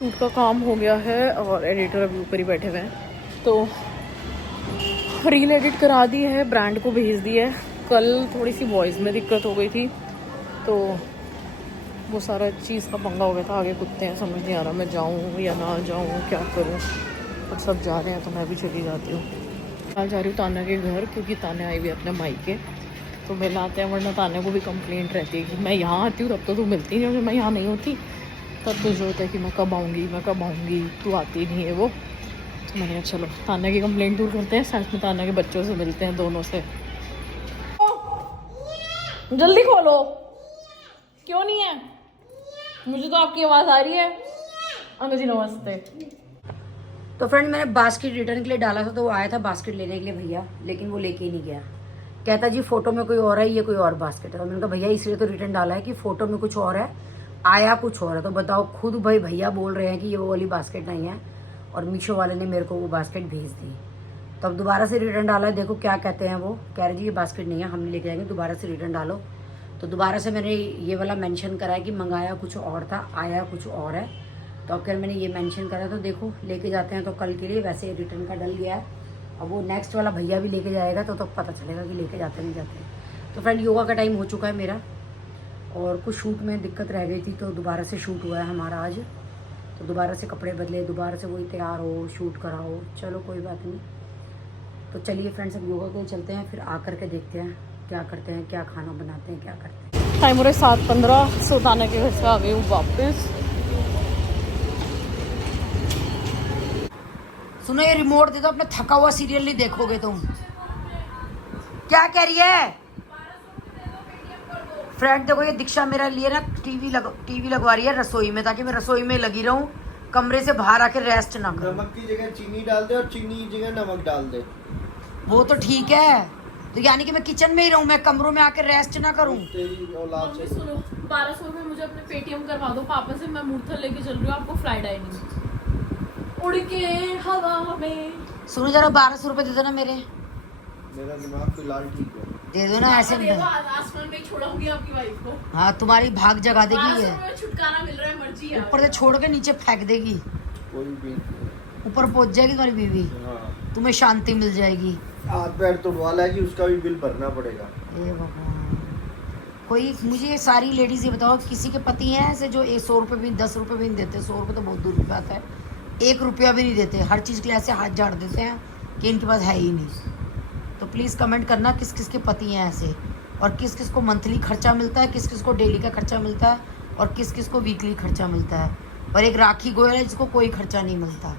Shoot का काम हो गया है और एडिटर अभी ऊपर ही बैठे हुए हैं, तो रील एडिट करा दी है, ब्रांड को भेज दी है। कल थोड़ी सी वॉइस में दिक्कत हो गई थी, तो वो सारा चीज़ का पंगा हो गया था। आगे कुत्ते हैं, समझ नहीं आ रहा मैं जाऊँ या ना जाऊँ, क्या करूँ। अब सब जा रहे हैं तो मैं भी चली जाती हूँ। कल जा रही हूँ तान्या के घर, क्योंकि तान्या आई हुई है अपने मायके, तो मिल आते हैं। वरना तान्या को भी कंप्लेंट रहती है कि मैं यहाँ आती हूँ तब तो तू मिलती नहीं, और मैं यहाँ नहीं होती तब तुझे होता है कि मैं कब आऊँगी, तू आती नहीं है वो। तो मैंने कहा चलो तान्या की कंप्लेंट दूर करते हैं, साथ में तान्या के बच्चों से मिलते हैं, दोनों से। जल्दी खोलो, क्यों नहीं है? मुझे तो आपकी आवाज़ आ रही है। अनु जी नमस्ते। तो फ्रेंड मैंने बास्केट रिटर्न के लिए डाला था, तो वो आया था बास्केट लेने के लिए भैया, लेकिन वो लेके ही नहीं गया। कहता जी फोटो में कोई और है, ये कोई और बास्केट है। और मैंने कहा भैया इसलिए तो रिटर्न डाला है कि फोटो में कुछ और है, आया कुछ और है। तो बताओ खुद भाई भैया बोल रहे हैं कि ये वो वाली बास्केट नहीं है, और मीशो वाले ने मेरे को वो बास्केट भेज दी। तो अब दोबारा से रिटर्न डाला है, देखो क्या कहते हैं। वो कह रहे जी ये बास्केट नहीं है, हम लेके जाएंगे, दोबारा से रिटर्न डालो। तो दोबारा से मैंने ये वाला मेंशन करा है कि मंगाया कुछ और था, आया कुछ और है। तो अब मैंने ये मेंशन करा, तो देखो लेके जाते हैं तो कल के लिए। वैसे रिटर्न का डल गया है, अब वो नेक्स्ट वाला भैया भी लेके जाएगा तो पता चलेगा कि लेके जाते नहीं जाते। तो फ्रेंड योगा का टाइम हो चुका है मेरा, और कुछ शूट में दिक्कत रह गई थी, तो दोबारा से शूट हुआ है हमारा आज। तो दोबारा से कपड़े बदले, दोबारा से वही तैयार हो, शूट कराओ, चलो कोई बात नहीं। तो चलिए फ्रेंड्स अब योगा के लिए चलते हैं, फिर आकर के देखते हैं क्या करते हैं, क्या खाना बनाते हैं, क्या करते हैं। टाइम हो रहा है 7:15, सुल्ताना के घर से आ गई हूँ वापस। सुनो ये रिमोट दे दो, अपना थका हुआ सीरियल नहीं देखोगे तुम। क्या कह रही है फ्रेंड? देखो ये दीक्षा मेरे लिए ना टीवी लगवा रही है रसोई में, ताकि मैं रसोई में लगी रहूं, कमरे से बाहर आके रेस्ट ना करूं। नमक की जगह चीनी डाल दे और चीनी की जगह नमक डाल दे। वो तो ठीक है, तो यानी कि मैं किचन में ही रहूं, मैं कमरों में आके रेस्ट ना करूं। तेरी औलाद से सुनो 1200 रुपये मुझे अपने पेटीएम करवा दो पापा से, मैं मूर्थल लेके चल रही हूँ आपको फ्राई डाइनिंग उड़ के हवा में। सुनो जरा 1200 रुपए दे दो ना मेरे। मेरा दिमाग फिलहाल ठीक है। दे दो ना, ऐसे नहीं। आसमान में छोड़ूंगी आपकी वाइफ को। हाँ तुम्हारी भाग जगा देगी ये, 1200 रुपये छुटकारा मिल रहा है, मर्जी है। ऊपर से छोड़ के नीचे फेंक देगी, कोई भी ऊपर पहुंच जाएगी तुम्हारी बीवी, हाँ। तुम्हें शांति मिल जाएगी। हाथ पैर तोड़वा लाएगी, उसका भी बिल भरना पड़ेगा। हे भगवान, कोई मुझे ये सारी लेडीज ये बताओ, किसी के पति हैं ऐसे जो 100 रुपये भी 10 रुपये भी नहीं देते? 100 रुपये तो बहुत दूर की बात है, 1 रुपया भी नहीं देते, हर चीज़ के लिए ऐसे हाथ झाड़ देते हैं कि इनके पास है ही नहीं। तो प्लीज़ कमेंट करना किस किस के पति हैं ऐसे, और किस किस को मंथली खर्चा मिलता है, किस किस को डेली का खर्चा मिलता है, और किस किस को वीकली खर्चा मिलता है। और एक राखी गोयल है जिसको कोई खर्चा नहीं मिलता।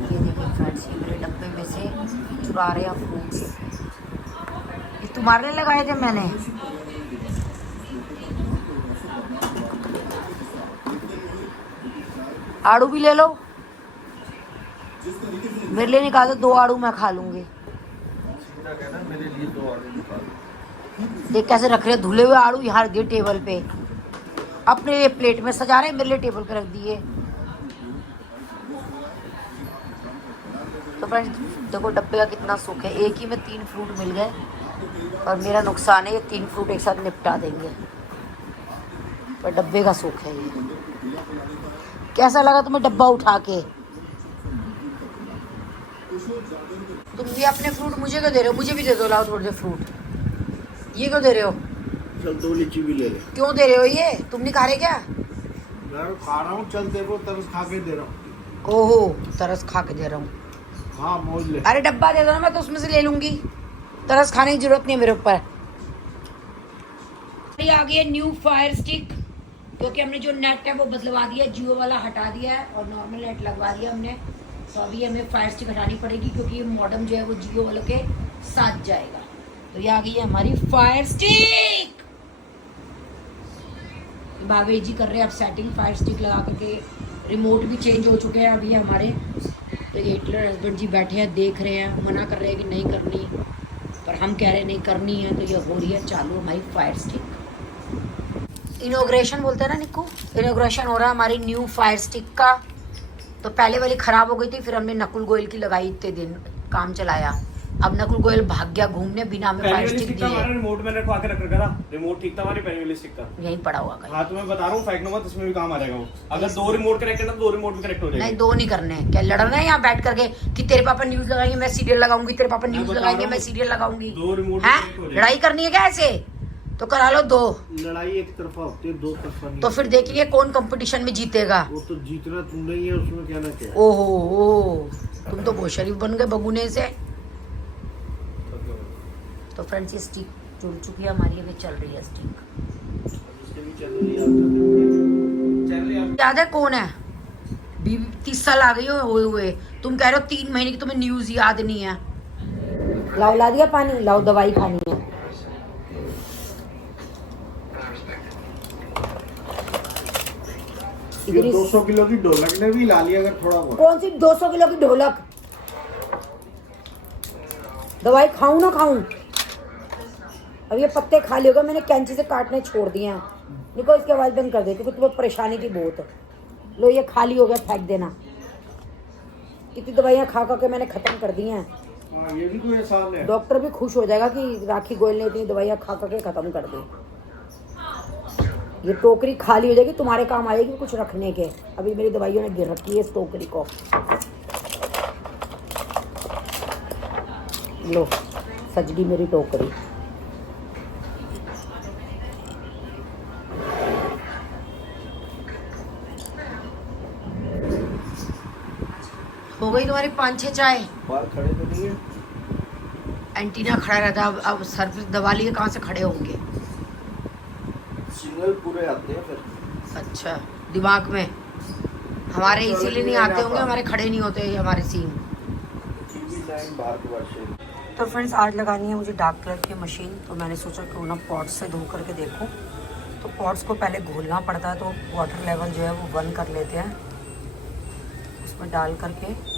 ये देखिए फ्रेंड्स, ये मेरे डब्बे में से चुरा रहे हैं फ्रूट्स। ये तुम्हारे लिए लगाए थे मैंने। आड़ू भी ले लो, मेरे लिए निकालो 2 आड़ू, मैं खा लूंगी। मेरे लिए 2 आड़ू निकाल। देख कैसे रख रहे हैं धुले हुए आड़ू, यहाँ दिए टेबल पे, अपने लिए प्लेट में सजा रहे हैं, मेरे लिए टेबल पे रख दिए। तो फ्रेंड्स देखो डब्बे का कितना सुख है, एक ही में 3 फ्रूट मिल गए, और मेरा नुकसान है ये 3 फ्रूट एक साथ निपटा देंगे, पर डब्बे का सुख है ये। कैसा लगा तुम्हें डब्बा उठा के? तुम भी अपने फ्रूट मुझे क्यों दे रहे हो? मुझे भी दे दो, लाओ थोड़े से फ्रूट। ये क्यों दे रहे हो? चल 2 लीची भी ले ले। क्यों दे रहे हो ये? तुम नहीं खा रहे क्या? मैं खा रहा हूँ, चल देखो तरस खा के दे रहा हूँ। ओहो तरस खा के दे रहा हूँ। हाँ मौज ले। अरे डब्बा दे दो ना, मैं तो उसमें से ले लूंगी, तरस खाने की जरूरत नहीं है मेरे ऊपर। ये आ गई है न्यू फायर स्टिक, क्योंकि हमने जो नेट है वो बदलवा दिया, जियो वाला हटा दिया है और नॉर्मल नेट लगवा दिया हमने। तो अभी हमें फायर स्टिक हटानी पड़ेगी, क्योंकि ये मॉडेम जो है वो जियो वालों के साथ जाएगा। तो ये आ गई है हमारी फायर स्टिक। भावेश जी कर रहे हैं अब सेटिंग, फायर स्टिक लगा करके। रिमोट भी चेंज हो चुके हैं अभी हमारे। तो ये हिटलर हस्बैंड जी बैठे हैं, देख रहे हैं, मना कर रहे हैं कि नहीं करनी, पर हम कह रहे हैं नहीं करनी है। तो ये हो रही है चालू हमारी फायर स्टिक। इनॉग्रेशन बोलते हैं ना निक्कू, इनॉग्रेशन हो रहा है हमारी न्यू फायर स्टिक का। तो पहले वाली ख़राब हो गई थी, फिर हमने नकुल गोयल की लगाई, इतने दिन काम चलाया, अब नकुल गोयल भाग गया घूमने बिना हमें फायर स्टिक दिए। हमारा रिमोट मैंने रखवा के रखा था, रिमोट ठीक था हमारी पैनल स्टिक का, यहीं पड़ा हुआ कहीं। हाँ तो मैं बता रहा हूँ फेंकना मत, इसमें भी काम आ जाएगा वो। अगर 2 रिमोट कनेक्ट करना तो 2 रिमोट भी कनेक्ट हो जाएगा। नहीं 2 नहीं करने, क्या लड़ना है यहाँ बैठ करके कि तेरे पापा न्यूज लगाएंगे मैं सीरियल लगाऊंगी, तेरे पापा न्यूज लगाएंगे मैं सीरियल लगाऊंगी। 2 रिमोट है लड़ाई करनी है क्या ऐसे? तो करा लो 2। लड़ाई एक तरफा होती है, 2 तरफा नहीं। तो फिर देखेंगे कौन कंपटीशन में जीतेगा। वो तो जीतना तुम नहीं है, उसमें क्या ना क्या। ओहो तुम तो बहुत शरीफ बन गए बगुने से। तो फ्रेंड्स ये स्टिक जुड़ चुकी है हमारी, अभी चल रही है स्टिक। याद है कौन है? 30 साल आ गई हो हुए, तुम कह रहे हो 3 महीने की तुम्हें न्यूज याद नहीं है। लाओ ला दिया पानी, लाओ दवाई खानी है। ये 200 किलो की ढोलक ने भी ला लिया अगर थोड़ा बहुत। कौन सी 200 किलो की ढोलक? दवाई खाऊं ना खाऊं? अब ये पत्ते खाली हो गए, मैंने कैंची से काटने छोड़ दिए हैं। निको इसकी आवाज बंद कर दे क्योंकि तुम्हें परेशानी थी बहुत। लो ये खाली हो गया, फेंक देना। कितनी दवाइयाँ खा खा के मैंने खत्म कर दी हैं। हाँ ये भी कोई एहसान है। डॉक्टर भी खुश हो जाएगा कि राखी गोयल ने इतनी दवाइयाँ खा खा के खत्म कर दी। ये टोकरी खाली हो जाएगी, तुम्हारे काम आएगी कुछ रखने के। अभी मेरी दवाइयों ने गिर रखी है इस टोकरी को। लो सज गई मेरी टोकरी। हो गई तुम्हारी 5-6 चाय? बाहर खड़े तो नहीं है। एंटीना खड़ा रहता है, अब सर्विस दवा लिए कहाँ से खड़े होंगे? सिग्नल पूरे आते हैं फिर। अच्छा दिमाग में हमारे इसीलिए नहीं आते होंगे, हमारे खड़े नहीं होते हमारे सीन। तो फ्रेंड्स आज लगानी है मुझे डार्क कलर की मशीन, तो मैंने सोचा क्यों ना पॉट्स से धो करके देखूं। तो पॉट्स को पहले घोलना पड़ता है, तो वाटर लेवल जो है वो 1 कर लेते हैं, उसमें डाल करके।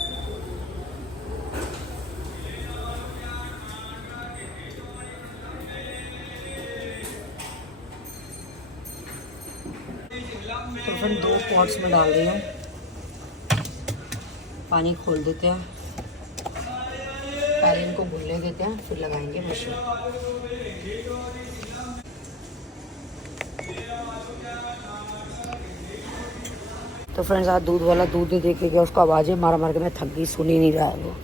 तो फिर 2 पॉट्स में डाल रही हूँ, पानी खोल देते हैं, पहले इनको घुलने देते हैं, फिर लगाएंगे मशीन। तो फ्रेंड्स आज दूध वाला दूध नहीं देखे गया, उसको आवाज़ें मार मार के मैं थक गई, सुन ही नहीं रहा है वो।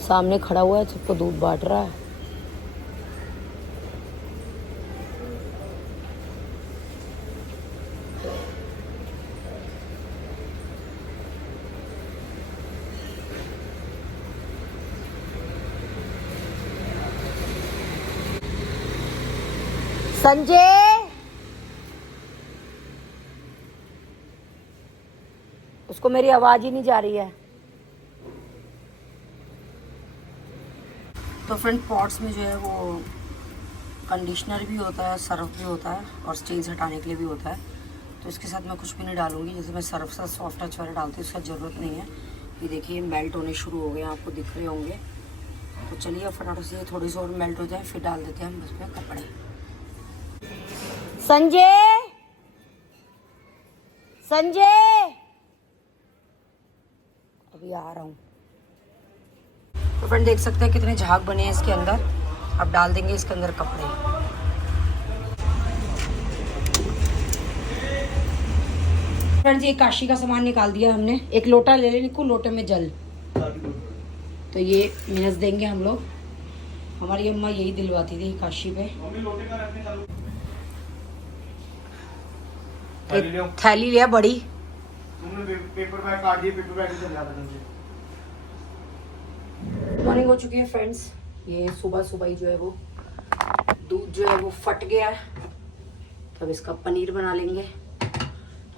सामने खड़ा हुआ है, सबको दूध बांट रहा है। संजय उसको मेरी आवाज ही नहीं जा रही है। तो फ्रेंड पॉट्स में जो है वो कंडीशनर भी होता है, सर्फ भी होता है और स्टेन्स हटाने के लिए भी होता है। तो इसके साथ मैं कुछ भी नहीं डालूंगी, जैसे मैं सर्फ सा सॉफ्ट टच वाला डालती हूँ, उसका ज़रूरत नहीं है। ये देखिए मेल्ट होने शुरू हो गए, आपको दिख रहे होंगे। तो चलिए फटाफट से थोड़ी सी और मेल्ट हो जाए, फिर डाल देते हैं हम उसमें कपड़े। संजय संजय अभी आ रहा हूँ। तो फ्रेंड देख सकते हैं कितने झाग बने हैं इसके अंदर। अब डाल देंगे इसके अंदर कपड़े। फ्रेंड्स ये काशी का सामान निकाल दिया हमने। एक लोटा ले लेने को, लोटे में जल। तो ये मिनस देंगे हम लोग, हमारी अम्मा यही दिलवाती थी काशी पे। थैली लिया बड़ी। तुमने पेपर बैग काट दिए, पेपर बैग चल जाता तुमसे। मॉर्निंग हो चुकी है फ्रेंड्स। ये सुबह सुबह ही जो है वो दूध जो है वो फट गया है, तो अब इसका पनीर बना लेंगे।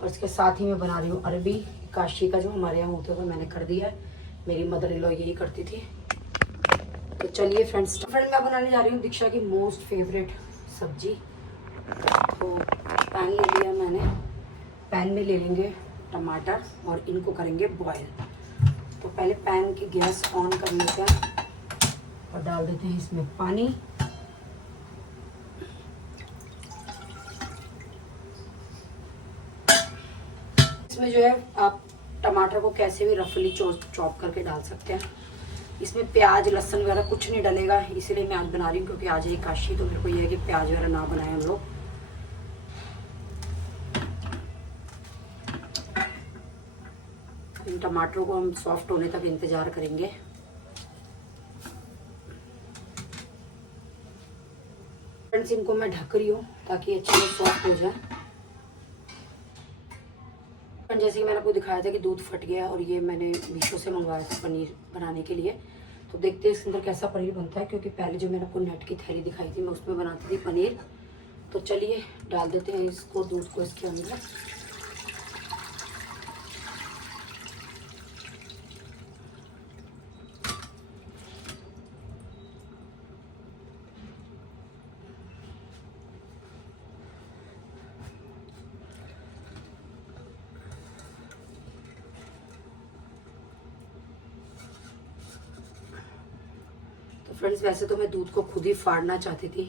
और इसके साथ ही मैं बना रही हूँ अरबी काशी का, जो हमारे यहाँ होते हुए मैंने कर दिया है। मेरी मदर इन लॉ यही करती थी। तो चलिए फ्रेंड्स, मैं बनाने जा रही हूँ दीक्षा की मोस्ट फेवरेट सब्जी। तो पैन ले लिया मैंने, पैन में ले लेंगे टमाटर और इनको करेंगे बॉयल। तो पहले पैन की गैस ऑन कर लेते हैं और डाल देते हैं इसमें पानी। इसमें जो है आप टमाटर को कैसे भी रफली चॉप करके डाल सकते हैं। इसमें प्याज लहसुन वगैरह कुछ नहीं डलेगा, इसीलिए मैं आज बना रही हूँ क्योंकि आज है एकादशी, तो मेरे को ये है कि प्याज वगैरह ना बनाए हम लोग। इन टमाटरों को हम सॉफ्ट होने तक इंतजार करेंगे। फ्रेंड्स, इनको मैं ढक रही हूँ ताकि अच्छे से सॉफ्ट हो जाए। जैसे कि मैंने आपको दिखाया था कि दूध फट गया और ये मैंने मीशो से मंगवाया था पनीर बनाने के लिए। तो देखते हैं इसके अंदर कैसा पनीर बनता है, क्योंकि पहले जो मैंने आपको नेट की थैली दिखाई थी मैं उसमें बनाती थी पनीर। तो चलिए डाल देते हैं इसको, दूध को इसके अंदर। फ्रेंड्स, वैसे तो मैं दूध को खुद ही फाड़ना चाहती थी,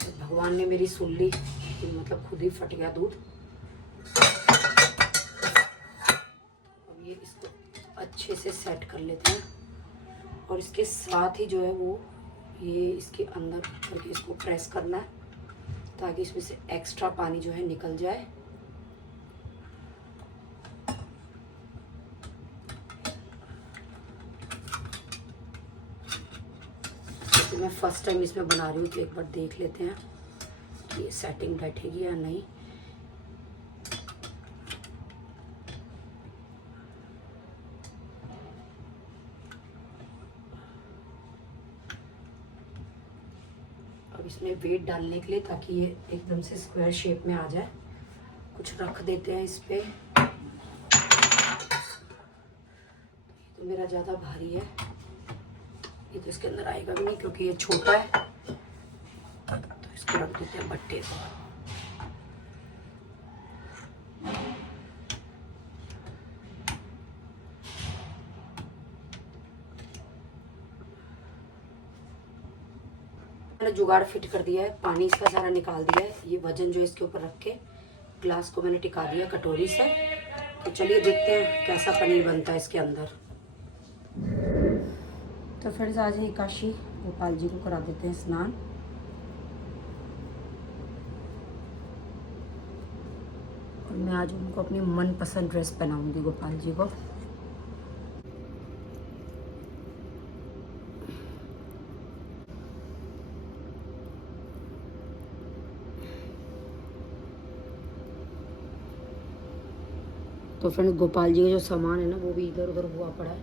तो भगवान ने मेरी सुन ली कि मतलब खुद ही फट गया दूध। अब ये इसको अच्छे से सेट कर लेते हैं और इसके साथ ही जो है वो ये इसके अंदर करके इसको प्रेस करना है ताकि इसमें से एक्स्ट्रा पानी जो है निकल जाए। मैं फर्स्ट टाइम इसमें बना रही हूँ तो एक बार देख लेते हैं कि ये सेटिंग बैठेगी या नहीं। अब इसमें वेट डालने के लिए ताकि ये एकदम से स्क्वायर शेप में आ जाए कुछ रख देते हैं इस पे। तो मेरा ज़्यादा भारी है, ये तो इसके अंदर आएगा भी नहीं क्योंकि ये छोटा है। तो इसको रख देते हैं भट्टे पर। मैंने जुगाड़ फिट कर दिया है, पानी इसका सारा निकाल दिया है। ये वजन जो इसके ऊपर रख के ग्लास को मैंने टिका दिया कटोरी से। तो चलिए देखते हैं कैसा पनीर बनता है इसके अंदर। तो फ्रेंड्स, आज है एकादशी, गोपाल जी को करा देते हैं स्नान। और मैं आज उनको अपनी मनपसंद ड्रेस पहनाऊंगी गोपाल जी को। तो फ्रेंड्स, गोपाल जी का जो सामान है ना वो भी इधर उधर हुआ पड़ा है,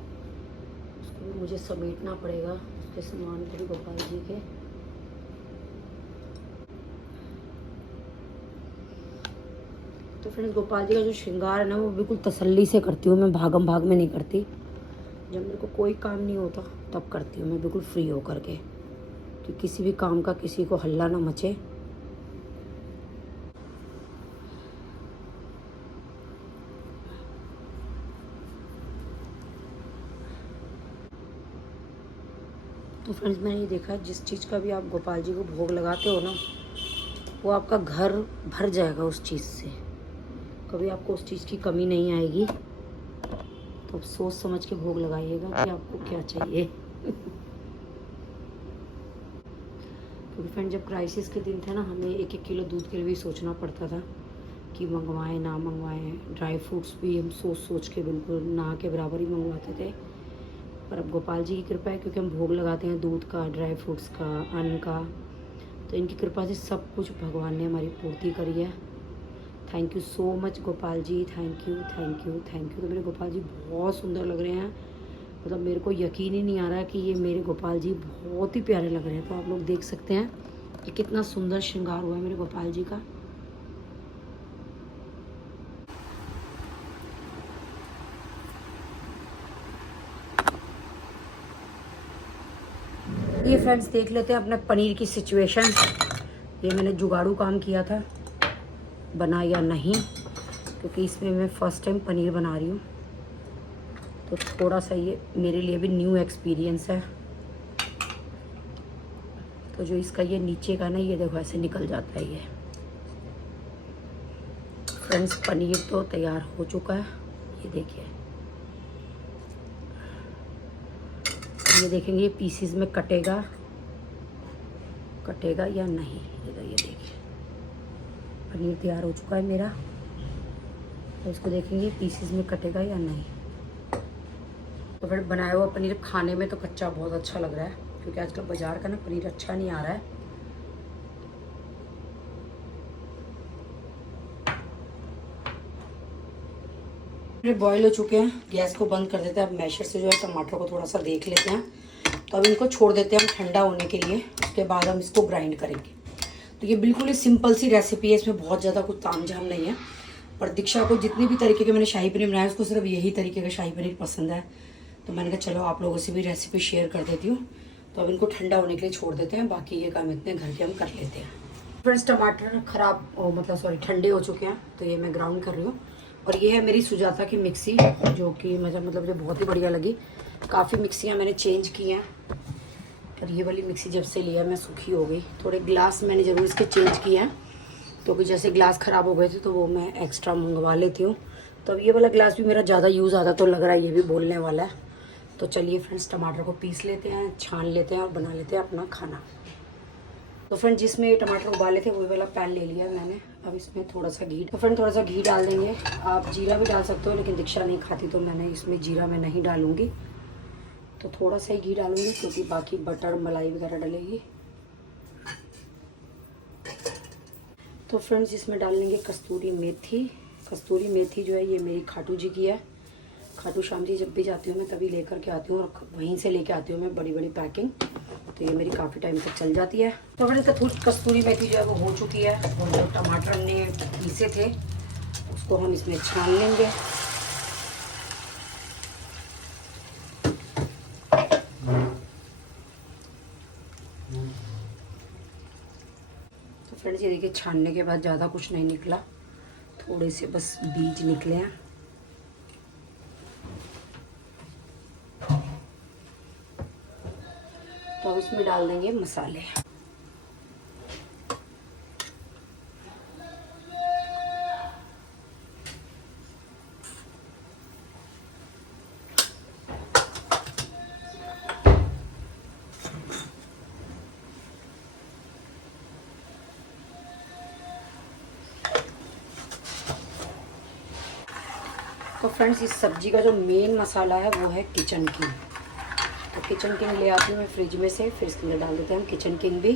उसको भी मुझे समेटना पड़ेगा, उसके सामान को भी गोपाल जी के। तो फ्रेंड्स, गोपाल जी का जो श्रृंगार है ना वो बिल्कुल तसल्ली से करती हूँ मैं, भागम भाग में नहीं करती। जब मेरे को कोई काम नहीं होता तब करती हूँ मैं, बिल्कुल फ्री होकर के, कि किसी भी काम का किसी को हल्ला ना मचे। तो फ्रेंड्स, मैंने ये देखा जिस चीज़ का भी आप गोपाल जी को भोग लगाते हो ना वो आपका घर भर जाएगा उस चीज़ से, कभी आपको उस चीज़ की कमी नहीं आएगी। तो अब सोच समझ के भोग लगाइएगा कि आपको क्या चाहिए। क्योंकि फ्रेंड, जब क्राइसिस के दिन थे ना, हमें 1-1 किलो दूध के लिए भी सोचना पड़ता था कि मंगवाएं ना मंगवाएं। ड्राई फ्रूट्स भी हम सोच सोच के बिल्कुल ना के बराबर ही मंगवाते थे। पर अब गोपाल जी की कृपा है, क्योंकि हम भोग लगाते हैं दूध का, ड्राई फ्रूट्स का, अन्न का, तो इनकी कृपा से सब कुछ भगवान ने हमारी पूर्ति करी है। Thank you so much Gopal ji, thank you thank you thank you. तो मेरे गोपाल जी बहुत सुंदर लग रहे हैं, मतलब मेरे को यकीन ही नहीं आ रहा कि ये मेरे गोपाल जी बहुत ही प्यारे लग रहे हैं। तो आप लोग देख सकते हैं कि कितना सुंदर श्रृंगार हुआ है मेरे गोपाल जी का। ये फ्रेंड्स, देख लेते हैं अपने पनीर की सिचुएशन। ये मैंने जुगाड़ू काम किया था, बना या नहीं, क्योंकि इसमें मैं फ़र्स्ट टाइम पनीर बना रही हूँ, तो थोड़ा सा ये मेरे लिए भी न्यू एक्सपीरियंस है। तो जो इसका ये नीचे का ना, ये देखो ऐसे निकल जाता है ये। फ्रेंड्स पनीर तो तैयार हो चुका है, ये देखिए। ये देखेंगे पीसीज में कटेगा या नहीं। ये देखिए पनीर तैयार हो चुका है मेरा, तो इसको देखेंगे पीसीज में कटेगा या नहीं। तो फिर बनाया हुआ पनीर खाने में तो कच्चा बहुत अच्छा लग रहा है, क्योंकि आजकल बाजार का ना पनीर अच्छा नहीं आ रहा है। बॉईल हो चुके हैं, गैस को बंद कर देते हैं। अब मैशर से जो है टमाटर को थोड़ा सा देख लेते हैं। तो अब इनको छोड़ देते हैं हम ठंडा होने के लिए, उसके बाद हम इसको ग्राइंड करेंगे। तो ये बिल्कुल ही सिंपल सी रेसिपी है, इसमें बहुत ज़्यादा कुछ तामझाम नहीं है। पर दीक्षा को जितनी भी तरीके के मैंने शाही पनीर बनाया, उसको सिर्फ यही तरीके का शाही पनीर पसंद है। तो मैंने कहा चलो आप लोगों से भी रेसिपी शेयर कर देती हूँ। तो अब इनको ठंडा होने के लिए छोड़ देते हैं, बाकी ये काम इतने घर के हम कर लेते हैं। फ्रेंड्स टमाटर ठंडे हो चुके हैं, तो ये मैं ग्राउंड कर रही हूँ। और ये है मेरी सुजाता की मिक्सी, जो कि मतलब मुझे बहुत ही बढ़िया लगी। काफ़ी मिक्सियाँ मैंने चेंज की हैं, पर ये वाली मिक्सी जब से लिया मैं सुखी हो गई। थोड़े ग्लास मैंने ज़रूर इसके चेंज किए हैं, तो कि जैसे ग्लास ख़राब हो गए थे तो वो मैं एक्स्ट्रा मंगवा लेती हूँ। तो अब ये वाला ग्लास भी मेरा ज़्यादा यूज़ आता तो लग रहा है ये भी बोलने वाला है। तो चलिए फ्रेंड्स टमाटर को पीस लेते हैं, छान लेते हैं और बना लेते हैं अपना खाना। तो फ्रेंड जिसमें ये टमाटर उबाले थे वही वाला पैन ले लिया मैंने। अब इसमें थोड़ा सा घी, तो फ्रेंड थोड़ा सा घी डाल देंगे। आप जीरा भी डाल सकते हो, लेकिन दीक्षा नहीं खाती तो मैंने इसमें जीरा में नहीं डालूंगी। तो थोड़ा सा ही घी डालूंगी, क्योंकि बाकी बटर मलाई वगैरह डलेगी। तो फ्रेंड्स इसमें डाल लेंगे कस्तूरी मेथी। कस्तूरी मेथी जो है ये मेरी खाटू जी की है। खाटू श्याम जी जब भी जाती हूँ मैं तभी लेकर के आती हूँ, और वहीं से लेके आती हूँ मैं बड़ी बड़ी पैकिंग। तो ये मेरी काफ़ी टाइम तक चल जाती है। तो फिर कस्तूरी मेथी जो है वो हो चुकी है, और जो टमाटर हमने पीसे थे उसको हम इसमें छान लेंगे। तो फ्रेंड्स ये देखिए छानने के बाद ज़्यादा कुछ नहीं निकला, थोड़े से बस बीज निकले हैं। तो अब इसमें डाल देंगे मसाले। तो फ्रेंड्स इस सब्जी का जो मेन मसाला है वो है किचन किंग। तो किचन किंग ले आती हूँ मैं फ्रिज में से, फिर इसके अंदर डाल देते हैं हम किचन किंग भी।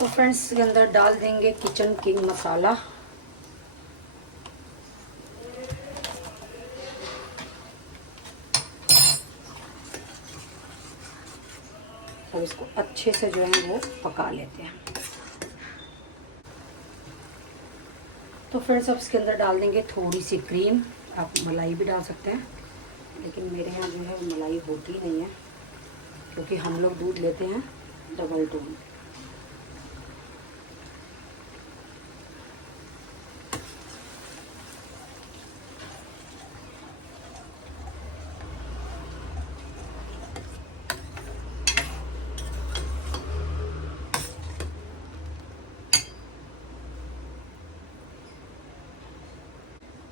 तो फ्रेंड्स इसके अंदर डाल देंगे किचन किंग मसाला। और इसको अच्छे से जो है वो पका लेते हैं। तो फ्रेंड्स अब इसके अंदर डाल देंगे थोड़ी सी क्रीम। आप मलाई भी डाल सकते हैं, लेकिन मेरे यहाँ जो है मलाई होती नहीं है, क्योंकि हम लोग दूध लेते हैं डबल टोन।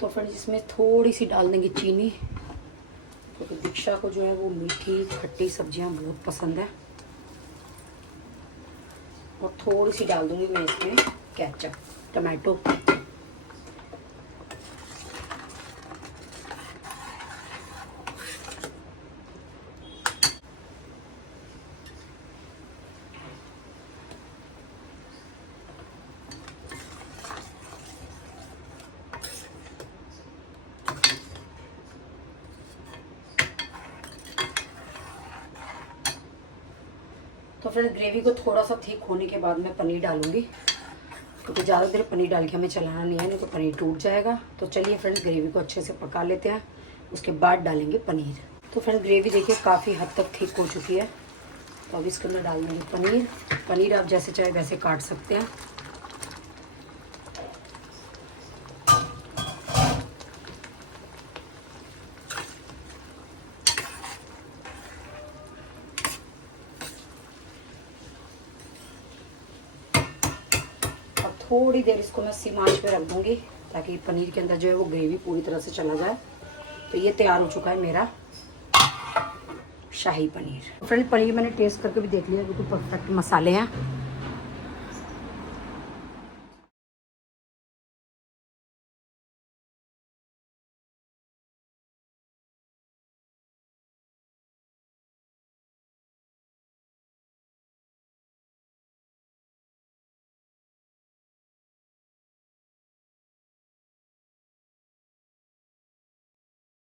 तो फ्रेंड्स इसमें थोड़ी सी डाल देंगे चीनी, क्योंकि दीक्षा को जो है वो मीठी खट्टी सब्जियां बहुत पसंद है। और थोड़ी सी डाल दूंगी मैं इसमें केचप, टमाटो। तो फिर ग्रेवी को थोड़ा सा थिक होने के बाद मैं पनीर डालूंगी, क्योंकि ज़्यादा देर पनीर डाल के हमें चलाना नहीं है, नहीं तो पनीर टूट जाएगा। तो चलिए फ्रेंड्स ग्रेवी को अच्छे से पका लेते हैं, उसके बाद डालेंगे पनीर। तो फ्रेंड्स ग्रेवी देखिए काफ़ी हद तक थिक हो चुकी है। तो अब इसके अंदर डाल देंगे पनीर। पनीर आप जैसे चाहे वैसे काट सकते हैं। थोड़ी देर इसको मैं सिम आंच पे रख दूंगी ताकि पनीर के अंदर जो है वो ग्रेवी पूरी तरह से चला जाए। तो ये तैयार हो चुका है मेरा शाही पनीर। फ्रेंड पनीर मैंने टेस्ट करके भी देख लिया, बिल्कुल परफेक्ट मसाले हैं।